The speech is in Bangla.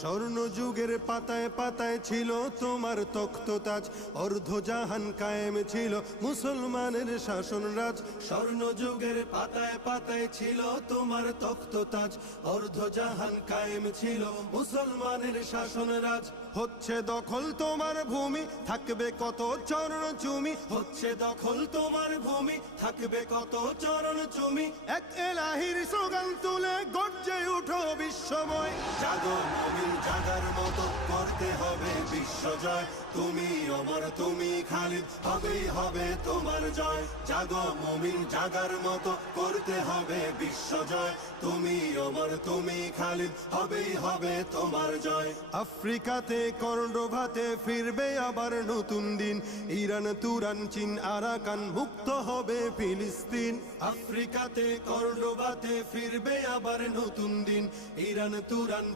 স্বর্ণ যুগের পাতায় পাতায় ছিল তোমার তখ্ততাজ, অর্ধ জাহান কায়েম ছিল মুসলমানের শাসন রাজ। স্বর্ণ যুগের পাতায় পাতায় ছিল তোমার তখ্ততাজ, অর্ধ জাহান কায়েম ছিল মুসলমানের শাসন রাজ। হচ্ছে দখল তোমার ভূমি, থাকবে কত চরণ চুমি, হচ্ছে দখল তোমার ভূমি, থাকবে কত চরণ চুমি। এক এলাহির স্লোগান তুলে গর্জে উঠো বিশ্বময়, জাগো মুমিন জাগার মতো করতে হবে বিশ্বজয়। তুমি অমর তুমি খালিদ, হবেই হবে তোমার জয়। জাগো মুমিন জাগার মতো করতে হবে বিশ্বজয়। তুমি অমর তুমি খালিদ, হবেই হবে তোমার জয়। আফ্রিকাতে কর্ণভাতে ফিরবে আবার নতুন দিন, ইরান তুরান চীন আরাকান মুক্ত হবে ফিলিস্তিন। আফ্রিকাতে কর্ণভাতে ফিরবে আবার নতুন দিন, ইরান তুরান